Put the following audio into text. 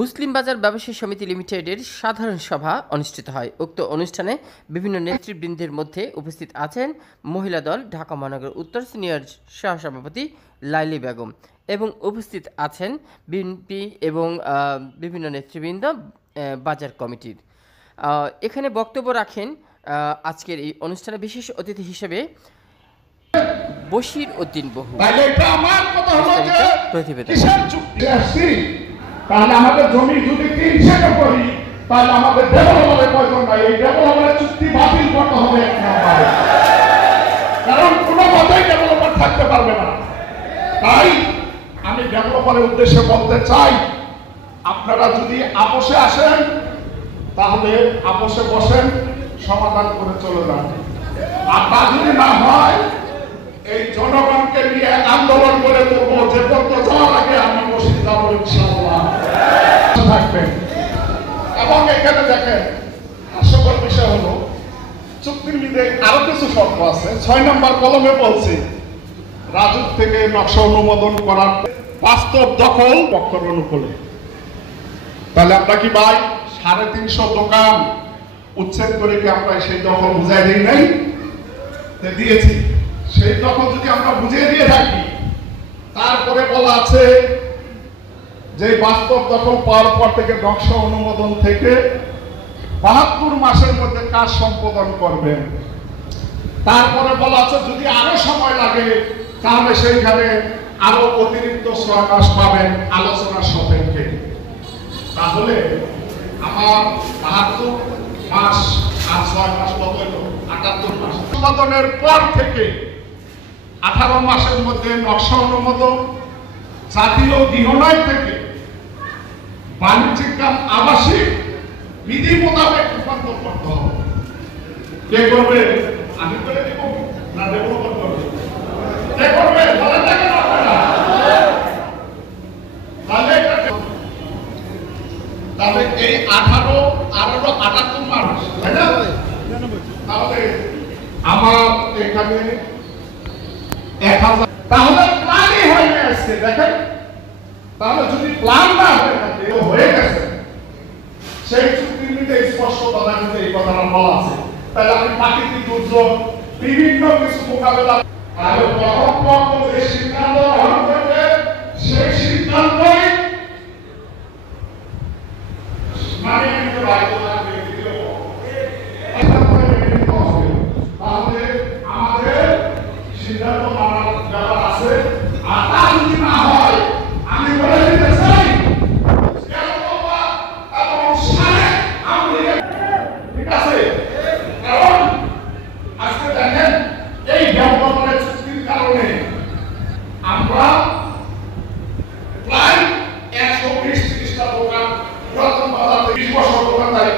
মুসলিম বাজার ব্যবসায়ী সমিতি লিমিটেডের সাধারণ সভা অনুষ্ঠিত হয়। উক্ত অনুষ্ঠানে বিভিন্ন নেতৃবৃন্দের মধ্যে উপস্থিত আছেন মহিলা দল ঢাকা মহানগর উত্তর সিনিয়র সহসভাপতি লাইলি বেগম এবং উপস্থিত আছেন বিএনপি এবং বিভিন্ন নেতৃবৃন্দ বাজার কমিটির। এখানে বক্তব্য রাখেন আজকের এই অনুষ্ঠানে বিশেষ অতিথি হিসেবে বশির উদ্দিন বহু। প্রতিবেদন তাহলে আমাদের জমি যদি 3 সেটা করি তাহলে আমাদের ডেভেলপারের প্রয়োজন নাই। এই ডেভেলপারের চুক্তি বাতিল করতে হবে এক নম্বরে, কারণ কোনো মতেই ডেভেলপার থাকতে পারবে না। তাই আমি ডেভেলপারের উদ্দেশ্যে বলতে চাই, আপনারা যদি আপোষে আসেন তাহলে আপোষে বসেন, সমাধান করে চলে যান। আর তা যদি না হয় এই জনগণকে নিয়ে আন্দোলন করে তুলবো, যে পর্যন্ত যাওয়ার আগে আমি বসে যাবো ইনশাআল্লাহ থাকবেন। এবং এখানে দেখেন হাস্যকর বিষয় হলো চুক্তির মধ্যে আরো কিছু শর্ত আছে। 6 নম্বর কলমে বলছে রাজুক থেকে নকশা অনুমোদন করার বাস্তব দখল পক্ষের অনুকূলে। তাহলে আমরা কি ভাই 350 দোকান উচ্ছেদ করে কি আমরা সেই দখল বুঝাই দিই নাই? দিয়েছি। সেই দখল যদি আমরা বুঝিয়ে দিয়ে থাকি, তারপরে বলা আছে যে বাস্তব দখল পাওয়ার পর থেকে নকশা অনুমোদন থেকে 72 মাসের মধ্যে কাজ সম্পাদন করবেন। তারপরে বলা আছে যদি আরো সময় লাগে তাহলে সেইখানে আরো অতিরিক্ত 6 মাস পাবেন আলোচনা সাপেক্ষে। তাহলে আমার 72 মাস আর 6 মাস কত হলো? 78 মাস। সম্পাদনের পর থেকে 18 মাসের মধ্যে নকশা অনুমোদন জাতীয় গৃহনয় থেকে বাণিজ্যিক কাম আবাসিক বিধি মোতাবেক রূপান্তর করতে হবে। কে করবে? আমি করে দেব না ডেভেলপার করবে? কে করবে? বলেন না কেন আপনারা? তাহলে এই 18 আর 78 মাস, তাই না? তাহলে আমার এখানে 1000। তাহলে প্ল্যানই হয়ে গেছে। দেখেন, তাহলে যদি প্ল্যান না হয়ে থাকে হয়ে গেছে, সেই চুক্তির মধ্যে স্পষ্ট কথা কিন্তু এই কথাটা বলা আছে। তাহলে আমি প্রাকৃতিক দুর্যোগ বিভিন্ন কিছু মোকাবেলা আর পরোক্ষ যে সিদ্ধান্ত গ্রহণ করবে সেই সিদ্ধান্তই মানে কিন্তু বাধ্য থাকবে। তাহলে আমাদের সিদ্ধান্ত মানার ব্যাপার আছে। আর তা যদি না হয় আমি বলে দিতে চাই ঠিক আছে। কারণ আজকে দেখেন এই ডেভেলপমেন্ট চুক্তির কারণে আমরা প্রায় 120-30টা দোকান পুরাতন বাজার 20 বছর দোকানদারি